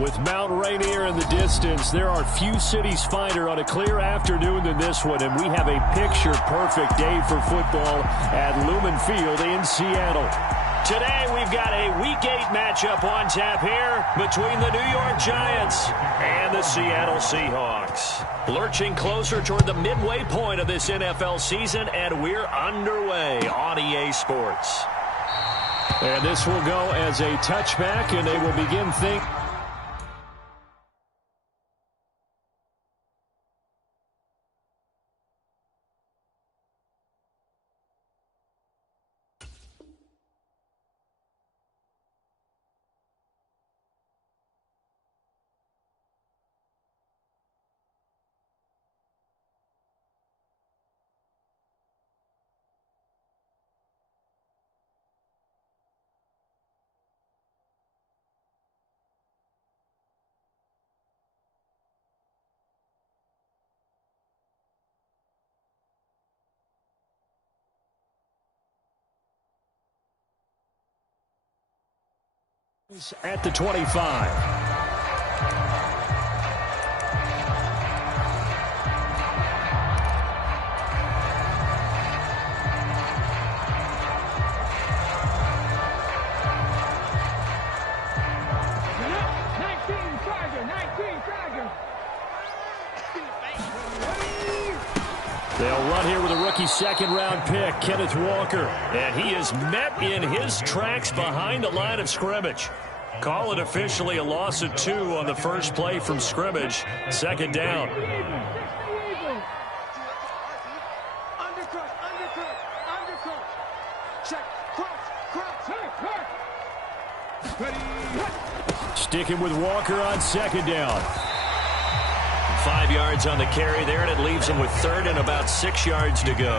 With Mount Rainier in the distance, there are few cities finer on a clear afternoon than this one, and we have a picture-perfect day for football at Lumen Field in Seattle. Today, we've got a Week 8 matchup on tap here between the New York Giants and the Seattle Seahawks. Lurching closer toward the midway point of this NFL season, and we're underway on EA Sports. And this will go as a touchback, and they will begin thinking. At the 25. They'll run here with a rookie second-round pick, Kenneth Walker. And he is met in his tracks behind the line of scrimmage. Call it officially a loss of 2 on the first play from scrimmage. Second down. Sticking with Walker on second down. 5 yards on the carry there, and it leaves him with third and about 6 yards to go.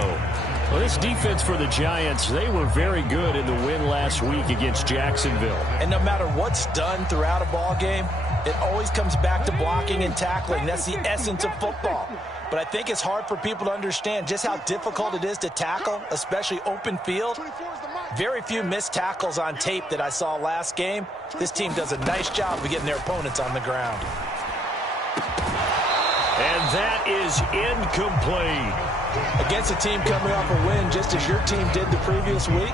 Well, this defense for the Giants, they were very good in the win last week against Jacksonville. And no matter what's done throughout a ball game, it always comes back to blocking and tackling. That's the essence of football. But I think it's hard for people to understand just how difficult it is to tackle, especially open field. Very few missed tackles on tape that I saw last game. This team does a nice job of getting their opponents on the ground. And that is incomplete. Against a team coming off a win just as your team did the previous week,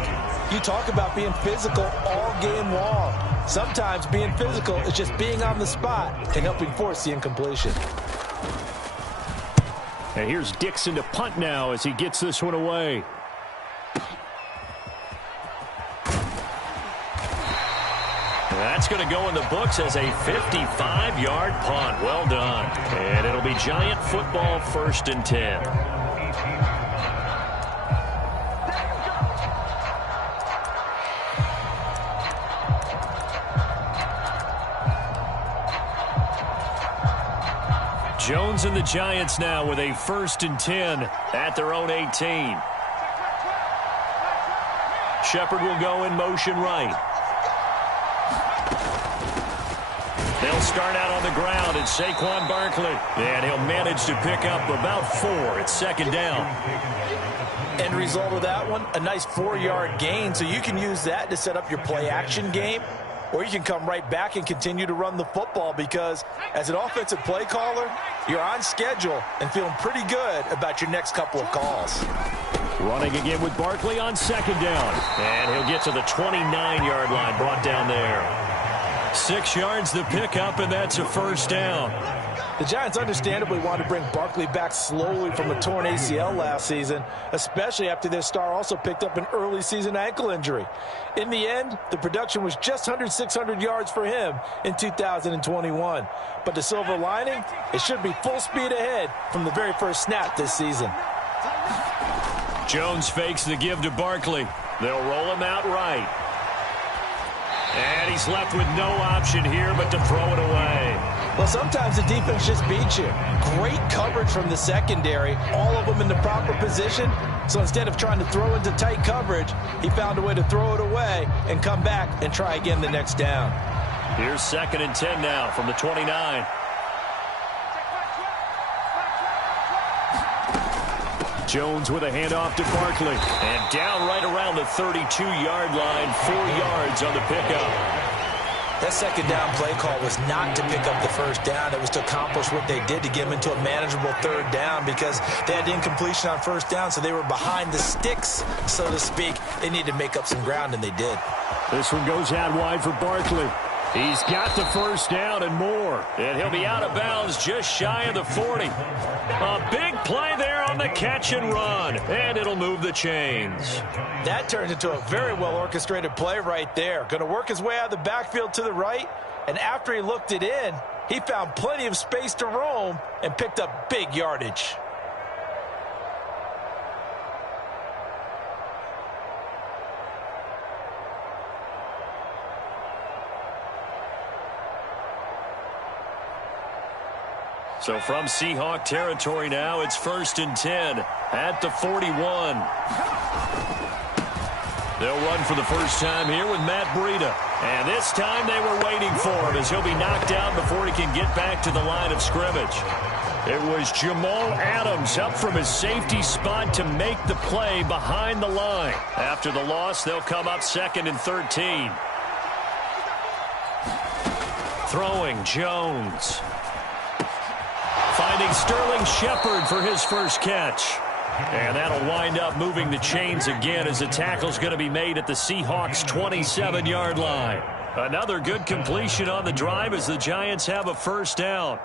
you talk about being physical all game long. Sometimes being physical is just being on the spot and helping force the incompletion. And here's Dixon to punt now as he gets this one away. That's going to go in the books as a 55-yard punt. Well done. And it'll be Giant football, 1st and 10. Jones and the Giants now with a 1st and 10 at their own 18. Shepard will go in motion right. They'll start out on the ground, and Saquon Barkley. And he'll manage to pick up about 4. It's second down. End result of that one, a nice 4-yard gain. So you can use that to set up your play-action game, or you can come right back and continue to run the football because as an offensive play caller, you're on schedule and feeling pretty good about your next couple of calls. Running again with Barkley on second down. And he'll get to the 29-yard line, brought down there. 6 yards the pickup, and that's a 1st down. The Giants understandably want to bring Barkley back slowly from a torn ACL last season, especially after their star also picked up an early season ankle injury. In the end, the production was just under 600 yards for him in 2021. But the silver lining, it should be full speed ahead from the very first snap this season. Jones fakes the give to Barkley. They'll roll him out right. And he's left with no option here but to throw it away. Well, sometimes the defense just beats you. Great coverage from the secondary, all of them in the proper position. So instead of trying to throw into tight coverage, he found a way to throw it away and come back and try again the next down. Here's 2nd and 10 now from the 29. Jones with a handoff to Barkley. And down right around the 32-yard line, 4 yards on the pickup. That second down play call was not to pick up the first down. It was to accomplish what they did, to get them into a manageable third down, because they had incompletion on first down, so they were behind the sticks, so to speak. They needed to make up some ground, and they did. This one goes out wide for Barkley. He's got the first down and more. And he'll be out of bounds just shy of the 40. A big play there on the catch and run. And it'll move the chains. That turned into a very well-orchestrated play right there. Going to work his way out of the backfield to the right. And after he looked it in, he found plenty of space to roam and picked up big yardage. So from Seahawk territory now, it's 1st and 10 at the 41. They'll run for the first time here with Matt Breida. And this time they were waiting for him, as he'll be knocked down before he can get back to the line of scrimmage. It was Jamal Adams up from his safety spot to make the play behind the line. After the loss, they'll come up 2nd and 13. Throwing Jones. Finding Sterling Shepard for his first catch. And that'll wind up moving the chains again, as the tackle's going to be made at the Seahawks' 27-yard line. Another good completion on the drive, as the Giants have a first down.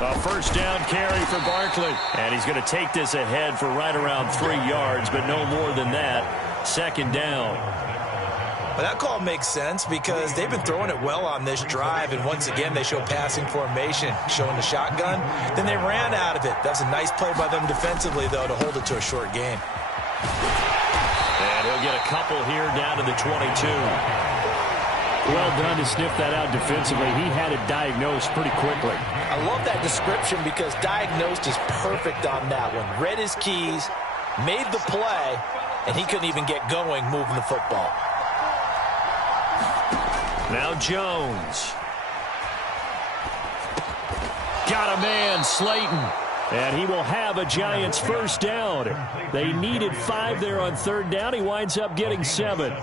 A first down carry for Barkley. And he's going to take this ahead for right around 3 yards, but no more than that. 2nd down. Well, that call makes sense, because they've been throwing it well on this drive, and once again they show passing formation, showing the shotgun. Then they ran out of it. That's a nice play by them defensively, though, to hold it to a short gain. And he'll get a couple here down to the 22. Well done to sniff that out defensively. He had it diagnosed pretty quickly. I love that description, because diagnosed is perfect on that one. Read his keys, made the play, and he couldn't even get going moving the football. Now Jones. Got a man, Slayton. And he will have a Giants first down. They needed 5 there on 3rd down. He winds up getting 7.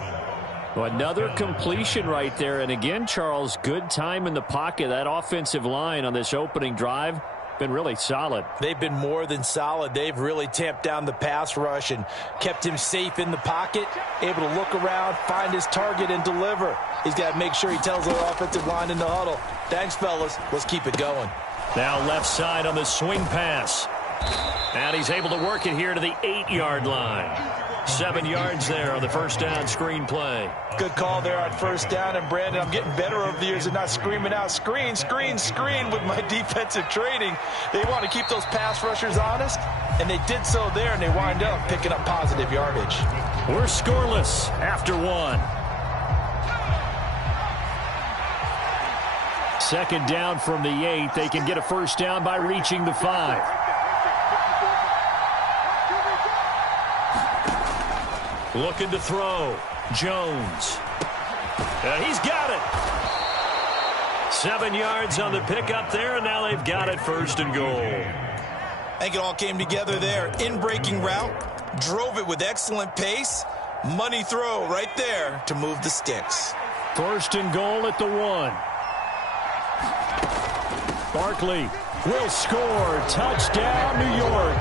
Another completion right there. And again, Charles, good time in the pocket. That offensive line on this opening drive been really solid. They've been more than solid. They've really tamped down the pass rush and kept him safe in the pocket, able to look around, find his target, and deliver. He's got to make sure he tells the offensive line in the huddle, thanks, fellas. Let's keep it going. Now left side on the swing pass. And he's able to work it here to the 8-yard line. 7 yards there on the first down screen play. Good call there on first down. And, Brandon, I'm getting better over the years and not screaming out, screen, screen, screen with my defensive training. They want to keep those pass rushers honest, and they did so there, and they wind up picking up positive yardage. We're scoreless after 1. 2nd down from the 8. They can get a first down by reaching the 5. Looking to throw. Jones. He's got it. 7 yards on the pickup there, and now they've got it 1st and goal. I think it all came together there. In-breaking route. Drove it with excellent pace. Money throw right there to move the sticks. 1st and goal at the 1. Barkley will score. Touchdown, New York.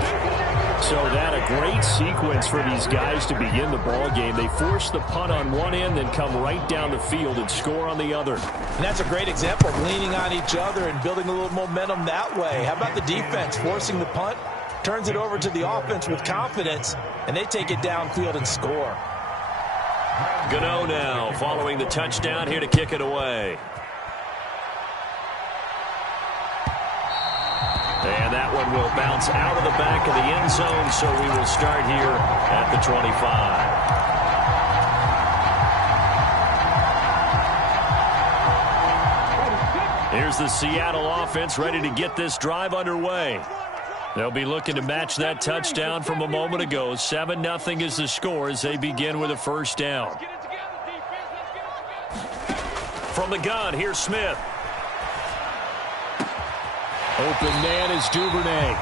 So that a great sequence for these guys to begin the ball game. They force the punt on one end, then come right down the field and score on the other. And that's a great example of leaning on each other and building a little momentum that way. How about the defense forcing the punt? Turns it over to the offense with confidence, and they take it downfield and score. Gano now following the touchdown here to kick it away. And that one will bounce out of the back of the end zone, so we will start here at the 25. Here's the Seattle offense ready to get this drive underway. They'll be looking to match that touchdown from a moment ago. 7-0 is the score as they begin with a first down. From the gun, here's Smith. Open man is Duvernay.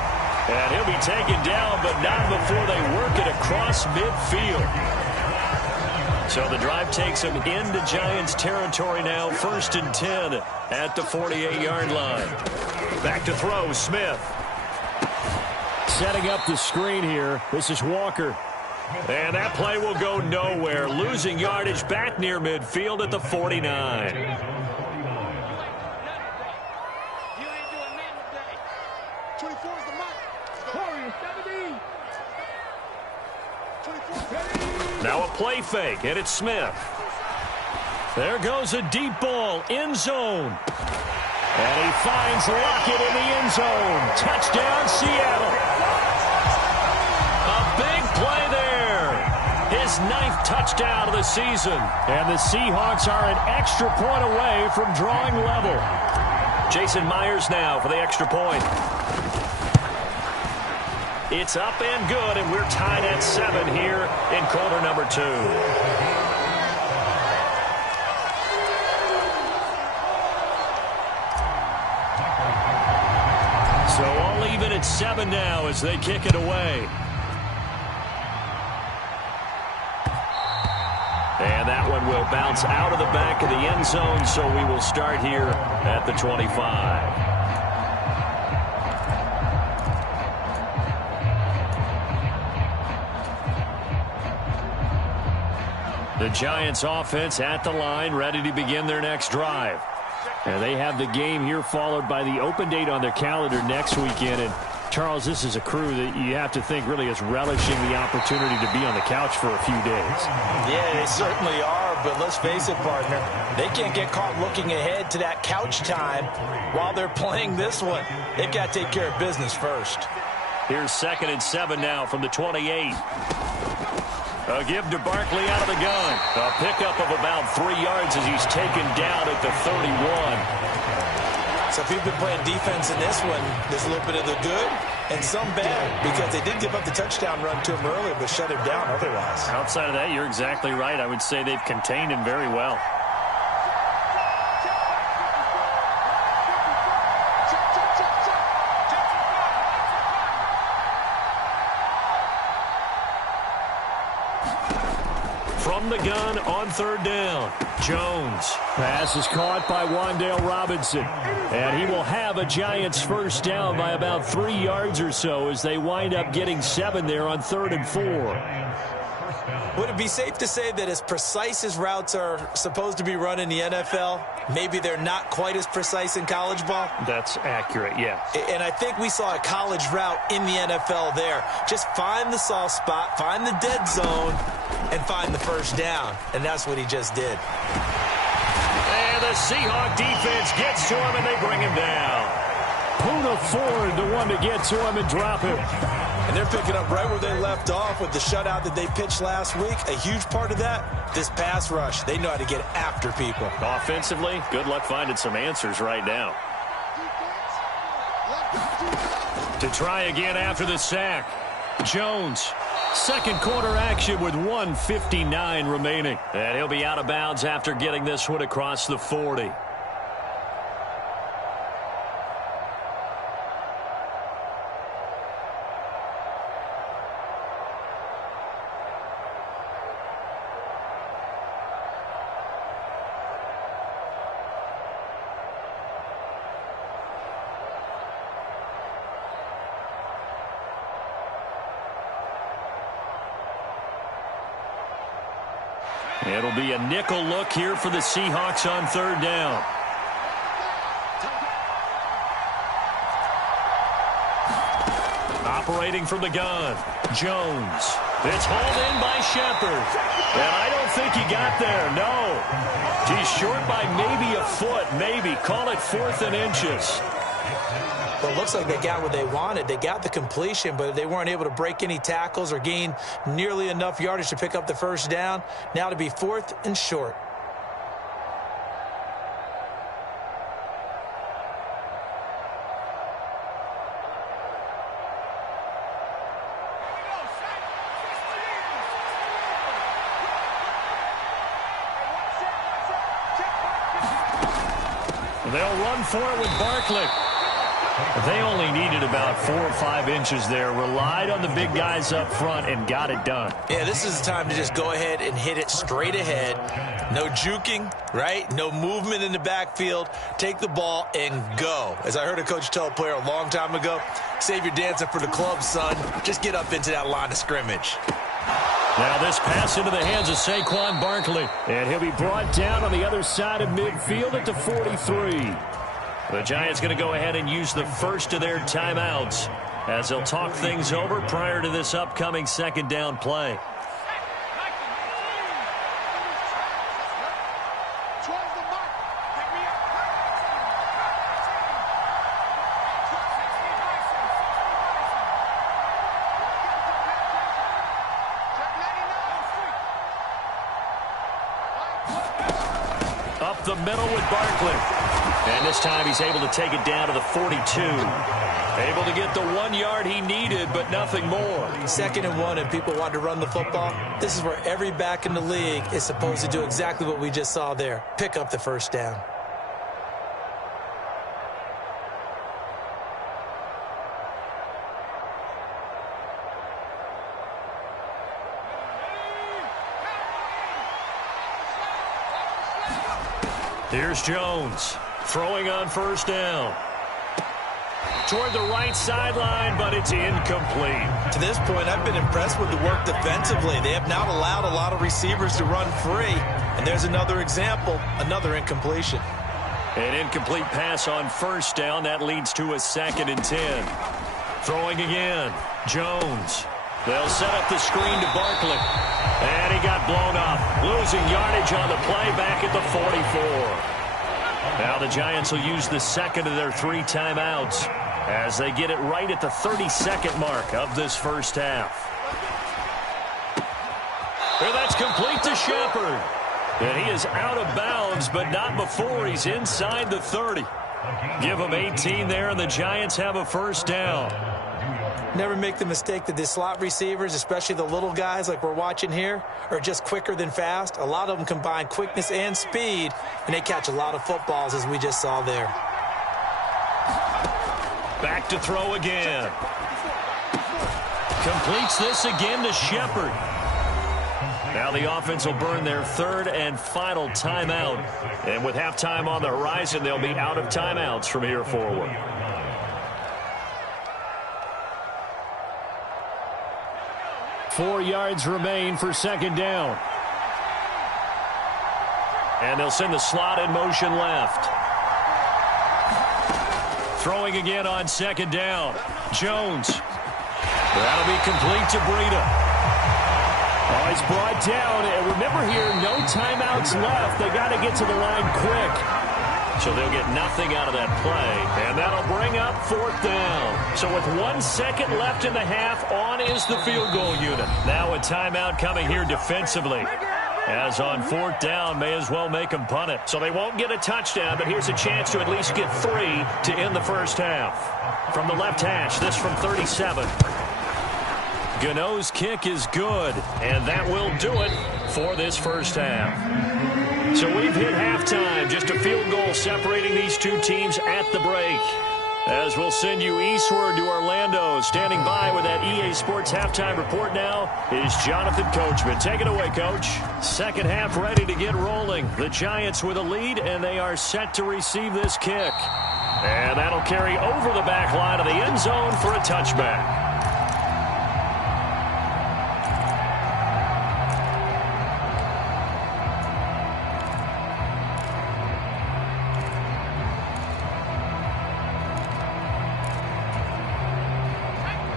And he'll be taken down, but not before they work it across midfield. So the drive takes them into Giants territory now, 1st and 10 at the 48-yard line. Back to throw, Smith. Setting up the screen here. This is Walker. And that play will go nowhere. Losing yardage back near midfield at the 49. Now a play fake, and it's Smith. There goes a deep ball, end zone. And he finds Lockett in the end zone. Touchdown, Seattle. A big play there. His 9th touchdown of the season. And the Seahawks are an extra point away from drawing level. Jason Myers now for the extra point. It's up and good, and we're tied at 7 here in quarter number 2. So all even at 7 now as they kick it away. And that one will bounce out of the back of the end zone, so we will start here at the 25. The Giants offense at the line, ready to begin their next drive. And they have the game here followed by the open date on their calendar next weekend. And Charles, this is a crew that you have to think really is relishing the opportunity to be on the couch for a few days. Yeah, they certainly are, but let's face it, partner. They can't get caught looking ahead to that couch time while they're playing this one. They've got to take care of business first. Here's 2nd and 7 now from the 28. A give to Barkley out of the gun. A pickup of about 3 yards as he's taken down at the 31. So if you've been playing defense in this one, there's a little bit of the good and some bad, because they did give up the touchdown run to him earlier, but shut him down otherwise. Outside of that, you're exactly right. I would say they've contained him very well. From the gun on 3rd down, Jones. Pass is caught by Wan'Dale Robinson. And he will have a Giants first down by about 3 yards or so as they wind up getting 7 there on 3rd and 4. Would it be safe to say that as precise as routes are supposed to be run in the NFL, maybe they're not quite as precise in college ball? That's accurate, yeah. And I think we saw a college route in the NFL there. Just find the soft spot, find the dead zone, and find the first down. And that's what he just did. And the Seahawk defense gets to him, and they bring him down. Poona Ford, the one to get to him and drop him. And they're picking up right where they left off with the shutout that they pitched last week. A huge part of that, this pass rush. They know how to get after people. Offensively, good luck finding some answers right now. To try again after the sack, Jones. Second quarter action with 1:59 remaining. And he'll be out of bounds after getting this one across the 40. It'll be a nickel look here for the Seahawks on 3rd down. Operating from the gun, Jones. It's hauled in by Shepard. And I don't think he got there, no. He's short by maybe a foot, maybe. Call it 4th and inches. Well, it looks like they got what they wanted. They got the completion, but they weren't able to break any tackles or gain nearly enough yardage to pick up the first down. Now to be 4th and short. They'll run for it with Barkley. They only needed about 4 or 5 inches there. Relied on the big guys up front and got it done. Yeah, this is the time to just go ahead and hit it straight ahead. No juking, right? No movement in the backfield. Take the ball and go. As I heard a coach tell a player a long time ago, save your dancing for the club, son. Just get up into that line of scrimmage. Now this pass into the hands of Saquon Barkley. And he'll be brought down on the other side of midfield at the 43. The Giants going to go ahead and use the first of their timeouts as they'll talk things over prior to this upcoming second down play. Up the middle with Barkley. And this time he's able to take it down to the 42. Able to get the 1 yard he needed, but nothing more. 2nd and 1, and people want to run the football. This is where every back in the league is supposed to do exactly what we just saw there. Pick up the first down. Here's Jones. Throwing on first down. Toward the right sideline, but it's incomplete. To this point, I've been impressed with the work defensively. They have not allowed a lot of receivers to run free. And there's another example, another incompletion. An incomplete pass on first down. That leads to a 2nd and 10. Throwing again. Jones. They'll set up the screen to Barkley. And he got blown up. Losing yardage on the play back at the 44. Now the Giants will use the second of their 3 timeouts as they get it right at the 32nd mark of this first half. And that's complete to Shepard. And he is out of bounds, but not before he's inside the 30. Give him 18 there, and the Giants have a first down. Never make the mistake that the slot receivers, especially the little guys like we're watching here, are just quicker than fast. A lot of them combine quickness and speed, and they catch a lot of footballs, as we just saw there. Back to throw again. Completes this again to Shepard. Now the offense will burn their 3rd and final timeout. And with halftime on the horizon, they'll be out of timeouts from here forward. Four yards remain for second down. And they'll send the slot in motion left. Throwing again on second down. Jones. That'll be complete to Breida. Oh, he's brought down. And remember here, no timeouts left. They got to get to the line quick. So they'll get nothing out of that play. And that'll bring up 4th down. So with 1 second left in the half, on is the field goal unit. Now a timeout coming here defensively. As on 4th down, may as well make them punt it. So they won't get a touchdown, but here's a chance to at least get 3 to end the first half. From the left hash, this from 37. Gano's kick is good, and that will do it for this first half. So we've hit halftime, just a field goal separating these two teams at the break. As we'll send you eastward to Orlando. Standing by with that EA Sports halftime report now is Jonathan Coachman. Take it away, Coach. Second half ready to get rolling. The Giants with a lead, and they are set to receive this kick. And that'll carry over the back line of the end zone for a touchback.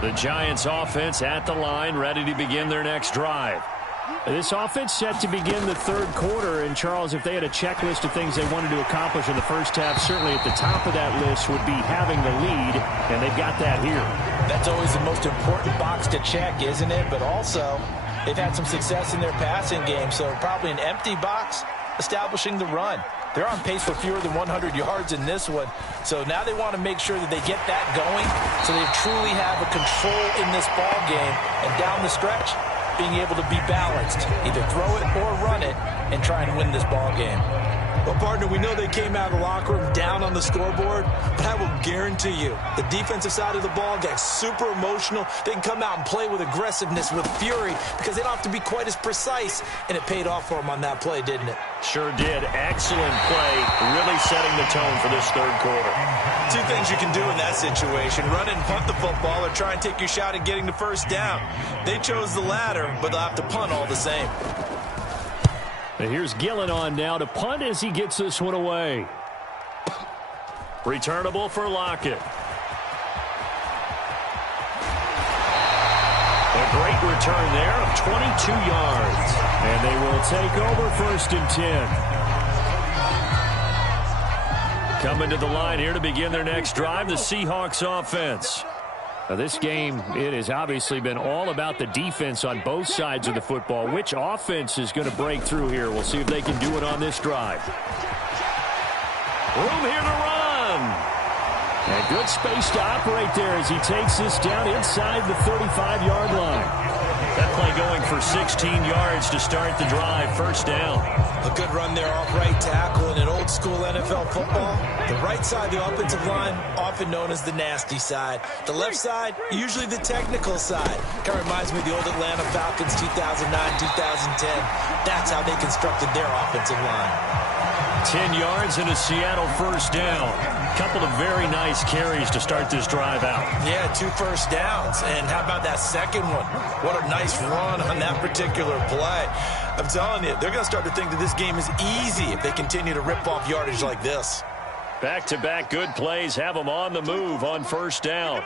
The Giants offense at the line, ready to begin their next drive. This offense set to begin the third quarter, and Charles, if they had a checklist of things they wanted to accomplish in the first half, certainly at the top of that list would be having the lead, and they've got that here. That's always the most important box to check, isn't it? But also, they've had some success in their passing game, so probably an empty box establishing the run. They're on pace for fewer than 100 yards in this one. So now they want to make sure that they get that going so they truly have a control in this ball game. And down the stretch, being able to be balanced, either throw it or run it and try and win this ball game. Well, partner, we know they came out of the locker room down on the scoreboard, but I will guarantee you the defensive side of the ball got super emotional. They can come out and play with aggressiveness, with fury, because they don't have to be quite as precise, and it paid off for them on that play, didn't it? Sure did. Excellent play, really setting the tone for this third quarter. Two things you can do in that situation: run and punt the football, or try and take your shot at getting the first down. They chose the latter, but they'll have to punt all the same. And here's Gillen on now to punt as he gets this one away. Returnable for Lockett. A great return there of 22 yards. And they will take over 1st and 10. Coming to the line here to begin their next drive, the Seahawks offense. Now, this game, it has obviously been all about the defense on both sides of the football. Which offense is going to break through here? We'll see if they can do it on this drive. Room here to run. And good space to operate there as he takes this down inside the 35-yard line. That play going for 16 yards to start the drive. 1st down. A good run there off right tackle in an old-school NFL football. The right side, the offensive line, often known as the nasty side. The left side, usually the technical side. Kind of reminds me of the old Atlanta Falcons 2009-2010. That's how they constructed their offensive line. 10 yards and a Seattle 1st down. Couple of very nice carries to start this drive out. Yeah, 2 first downs. And how about that second one? What a nice run on that particular play. I'm telling you, they're going to start to think that this game is easy if they continue to rip off yardage like this. Back-to-back good plays have them on the move on 1st down.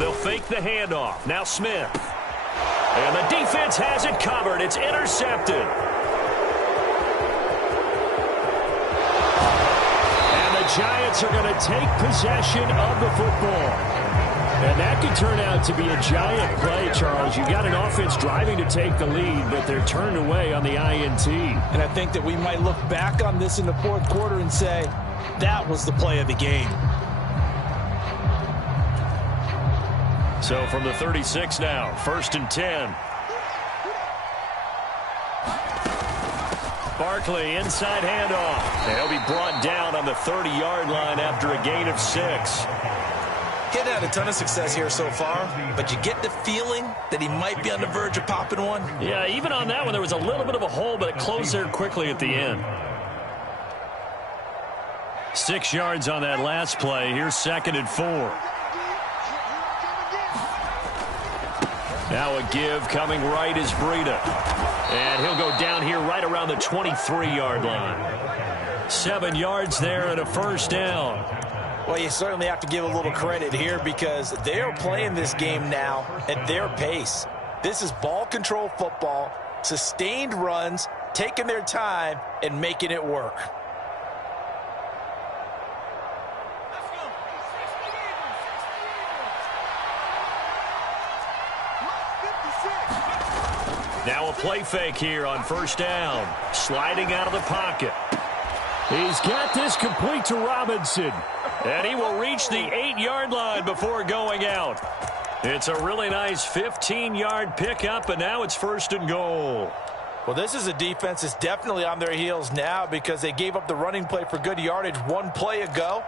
They'll fake the handoff. Now Smith. And the defense has it covered. It's intercepted. Giants are going to take possession of the football. And that could turn out to be a giant play, Charles. You've got an offense driving to take the lead, but they're turned away on the INT. And I think that we might look back on this in the 4th quarter and say, that was the play of the game. So from the 36 now, 1st and 10. Barkley, inside handoff. And he'll be brought down on the 30-yard line after a gain of 6. He hadn't had a ton of success here so far, but you get the feeling that he might be on the verge of popping one. Yeah, even on that one, there was a little bit of a hole, but it closed there quickly at the end. 6 yards on that last play. Here's 2nd and 4. Now a give coming right is Breida. And he'll go down here right around the 23-yard line. 7 yards there and a 1st down. Well, you certainly have to give a little credit here because they are playing this game now at their pace. This is ball control football, sustained runs, taking their time, and making it work. Now a play fake here on 1st down. Sliding out of the pocket. He's got this complete to Robinson. And he will reach the 8-yard line before going out. It's a really nice 15-yard pickup, and now it's 1st and goal. Well, this is a defense that's definitely on their heels now because they gave up the running play for good yardage 1 play ago.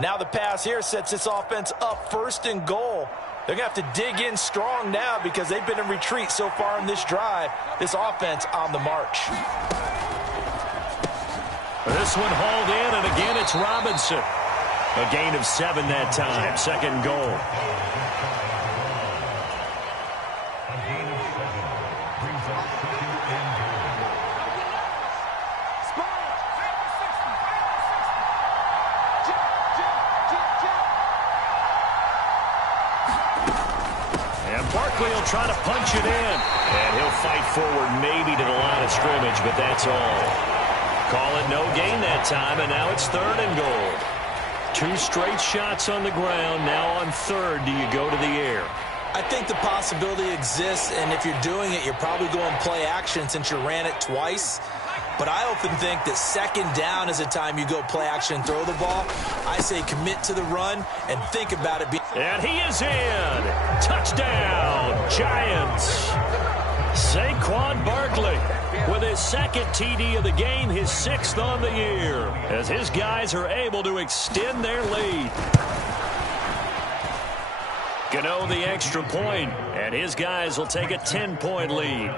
Now the pass here sets this offense up 1st and goal. They're going to have to dig in strong now because they've been in retreat so far in this drive. This offense on the march. This one hauled in, and again it's Robinson. A gain of 7 that time. 2nd and goal. Barkley will try to punch it in. And he'll fight forward maybe to the line of scrimmage, but that's all. Call it no gain that time, and now it's 3rd and goal. 2 straight shots on the ground. Now on 3rd, do you go to the air? I think the possibility exists, and if you're doing it, you're probably going play action since you ran it twice. But I often think that 2nd down is a time you go play action and throw the ball. I say commit to the run and think about it. And he is in. Touchdown, Giants. Saquon Barkley with his second TD of the game, his 6th on the year, as his guys are able to extend their lead. Gano the extra point, and his guys will take a 10-point lead.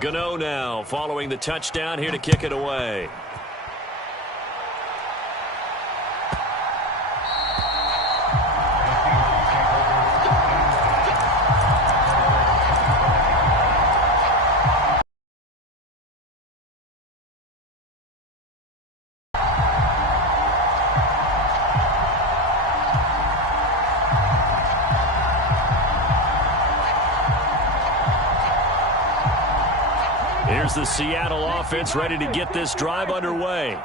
Gano now following the touchdown here to kick it away. Here's the Seattle offense ready to get this drive underway.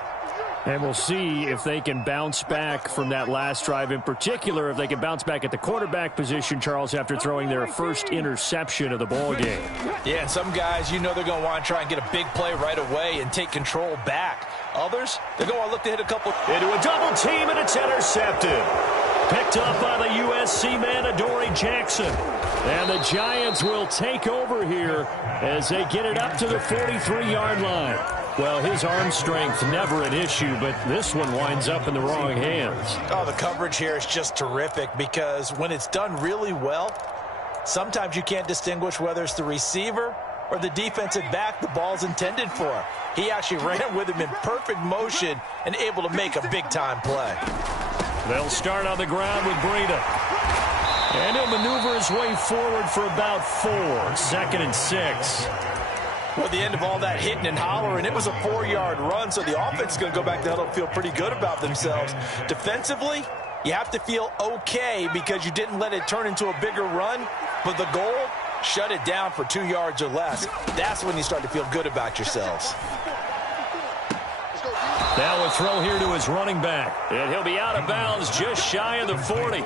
And we'll see if they can bounce back from that last drive, in particular if they can bounce back at the quarterback position, Charles, after throwing their first interception of the ball game. Yeah, and some guys, you know they're going to want to try and get a big play right away and take control back. Others, they're going to want to look to hit a couple. Into a double team, and it's intercepted. Picked up by the USC man, Adoree Jackson. And the Giants will take over here as they get it up to the 43-yard line. Well, his arm strength never an issue, but this one winds up in the wrong hands. Oh, the coverage here is just terrific because when it's done really well, sometimes you can't distinguish whether it's the receiver or the defensive back the ball's intended for. He actually ran with him in perfect motion and able to make a big-time play. They'll start on the ground with Breida. And he'll maneuver his way forward for about 4. 2nd and 6. Well, at the end of all that hitting and hollering, it was a 4-yard run, so the offense is going to go back to the huddle and feel pretty good about themselves. Defensively, you have to feel okay because you didn't let it turn into a bigger run, but the goal, shut it down for 2 yards or less. That's when you start to feel good about yourselves. Now a throw here to his running back, and he'll be out of bounds just shy of the 40.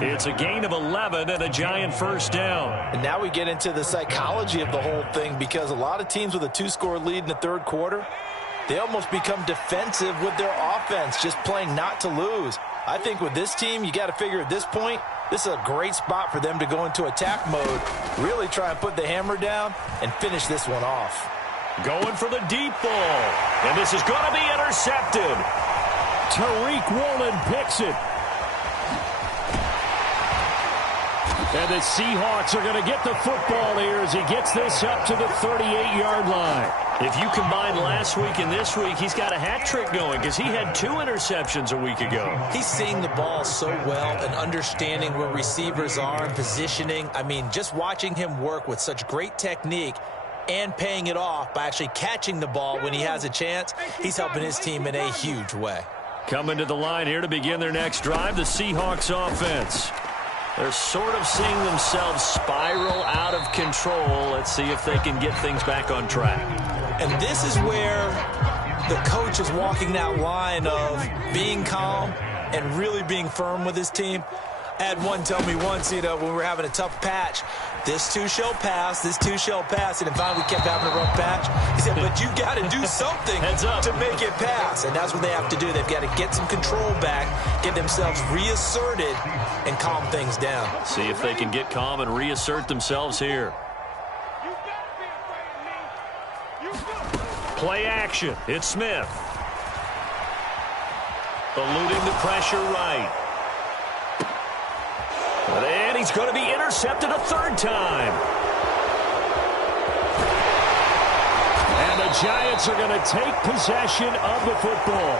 It's a gain of 11 and a Giant first down. And now we get into the psychology of the whole thing because a lot of teams with a 2-score lead in the third quarter, they almost become defensive with their offense, just playing not to lose. I think with this team, you got to figure at this point, this is a great spot for them to go into attack mode, really try and put the hammer down and finish this one off. Going for the deep ball, and this is going to be intercepted. Tariq Woolen picks it. And the Seahawks are going to get the football here as he gets this up to the 38-yard line. If you combine last week and this week, he's got a hat trick going because he had 2 interceptions a week ago. He's seeing the ball so well and understanding where receivers are and positioning. I mean, just watching him work with such great technique and paying it off by actually catching the ball when he has a chance, he's helping his team in a huge way. Coming to the line here to begin their next drive, the Seahawks offense. They're sort of seeing themselves spiral out of control. Let's see if they can get things back on track. And this is where the coach is walking that line of being calm and really being firm with his team. I had one tell me once, when we were having a tough patch, this too shall pass, this too shall pass. And finally we kept having a rough patch. He said, but you got to do something to make it pass. And that's what they have to do. They've got to get some control back, get themselves reasserted, and calm things down. See if they can get calm and reassert themselves here. Play action. It's Smith. Eluding the pressure right. And he's going to be intercepted a 3rd time. And the Giants are going to take possession of the football.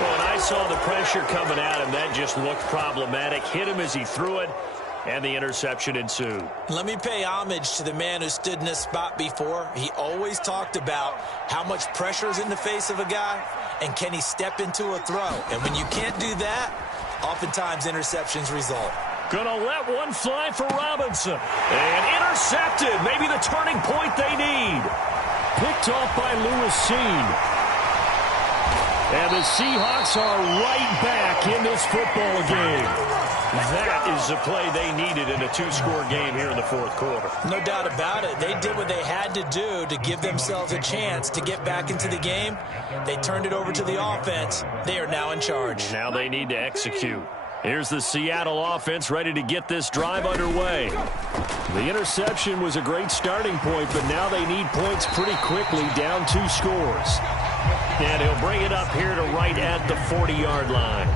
Well, when I saw the pressure coming at him, that just looked problematic. Hit him as he threw it, and the interception ensued. Let me pay homage to the man who stood in this spot before. He always talked about how much pressure is in the face of a guy, and can he step into a throw. And when you can't do that, oftentimes interceptions result. Gonna let one fly for Robinson. And intercepted. Maybe the turning point they need. Picked off by Lewis Seen. And the Seahawks are right back in this football game. That is the play they needed in a 2-score game here in the 4th quarter. No doubt about it. They did what they had to do to give themselves a chance to get back into the game. They turned it over to the offense. They are now in charge. Now they need to execute. Here's the Seattle offense ready to get this drive underway. The interception was a great starting point, but now they need points pretty quickly, down 2 scores. And he'll bring it up here to right at the 40-yard line.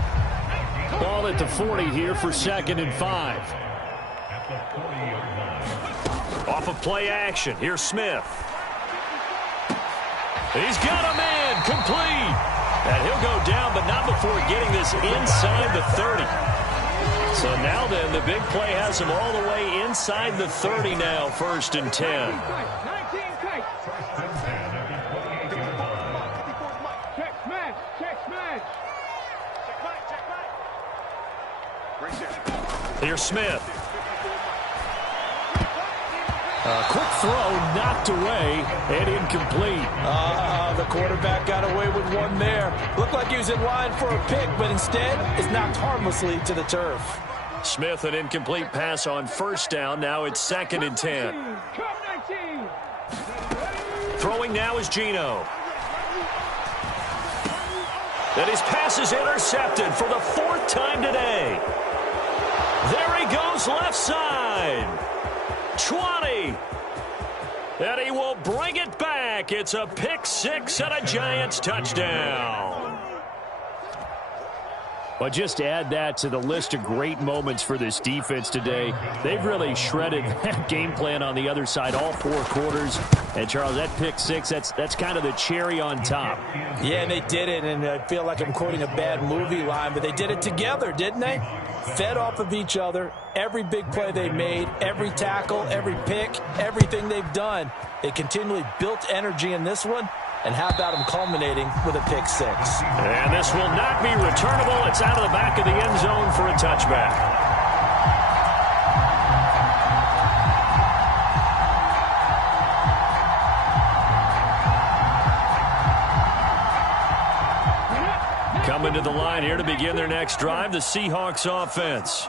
Ball at the 40 here for 2nd and 5. Off of play action, here's Smith. He's got a man, complete. And he'll go down, but not before getting this inside the 30. So now then, the big play has him all the way inside the 30 now, 1st and 10. Here's Smith. Quick throw, knocked away, and incomplete. The quarterback got away with one there. Looked like he was in line for a pick, but instead is knocked harmlessly to the turf. Smith, an incomplete pass on 1st down. Now it's 2nd and 10. Throwing now is Geno. And his pass is intercepted for the 4th time today. There he goes, left side. 20. And he will bring it back. It's a pick 6 and a Giants touchdown. But just to add that to the list of great moments for this defense today, they've really shredded that game plan on the other side all 4 quarters. And, Charles, that pick 6, that's kind of the cherry on top. Yeah, and they did it, and I feel like I'm quoting a bad movie line, but they did it together, didn't they? Fed off of each other, every big play they made, every tackle, every pick, everything they've done. They continually built energy in this one. And how about him culminating with a pick 6? And this will not be returnable. It's out of the back of the end zone for a touchback. Coming to the line here to begin their next drive, the Seahawks offense.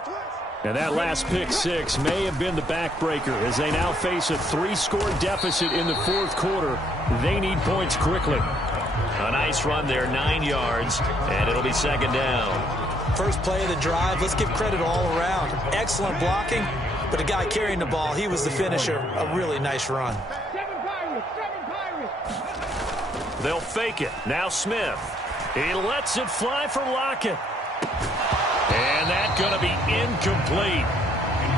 And that last pick 6 may have been the backbreaker as they now face a 3-score deficit in the 4th quarter. They need points quickly. A nice run there, 9 yards, and it'll be 2nd down. First play of the drive, let's give credit all around. Excellent blocking, but the guy carrying the ball, he was the finisher. A really nice run. They'll fake it. Now Smith. He lets it fly for Lockett. And that's going to be incomplete.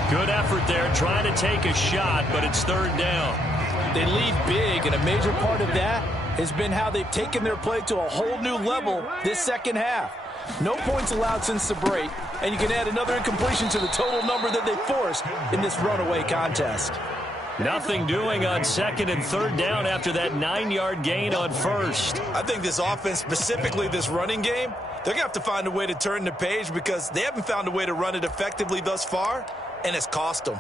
Good effort there trying to take a shot, but it's 3rd down. They lead big, and a major part of that has been how they've taken their play to a whole new level this second half. No points allowed since the break, and you can add another incompletion to the total number that they forced in this runaway contest. Nothing doing on 2nd and 3rd down after that 9-yard gain on 1st. I think this offense, specifically this running game, they're going to have to find a way to turn the page because they haven't found a way to run it effectively thus far, and it's cost them.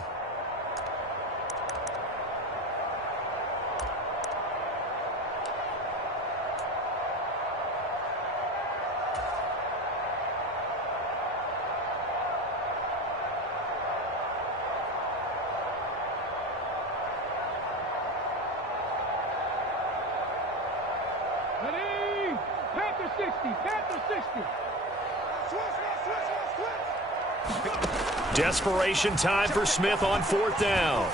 Desperation time for Smith on 4th down.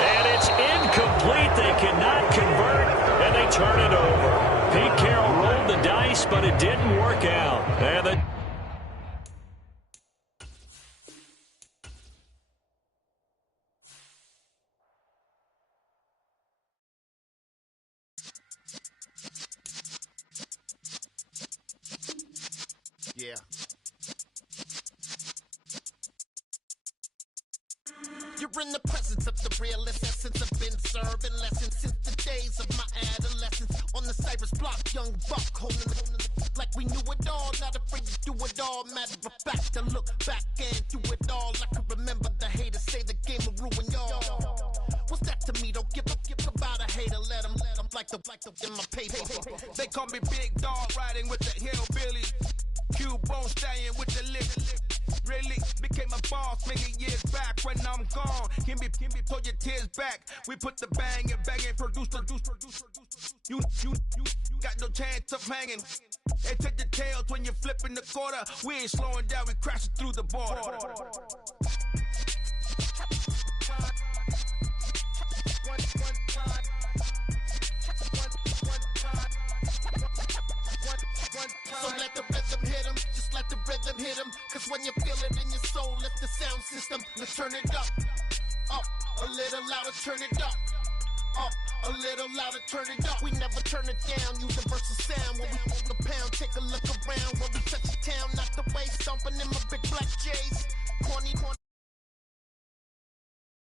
And it's incomplete. They cannot convert, and they turn it over. Pete Carroll rolled the dice, but it didn't work out. And the Yeah. You're in the presence of the realest essence. I've been serving lessons since the days of my adolescence. On the Cypress block, young buck holding the like we knew it all. Not afraid to do it all. Matter of fact, to look back and do it all. I can remember the haters say the game will ruin y'all. What's that to me? Don't give about a hater. Let them like the in my paper. They call me Big Dog, riding with the hillbillies. Cube bone stallion with the lick. really became a boss many years back. When I'm gone, can be pull your tears back. We put the bang and produce. You got no chance of hanging. They take the tails when you're flipping the quarter. We ain't slowing down, we crashing through the border. So let the rhythm hit 'em, just let the rhythm hit 'em. Cause when you feel it in your soul, lift the sound system. Let's turn it up, a little louder, turn it up, a little louder, turn it up. We never turn it down, universal sound when we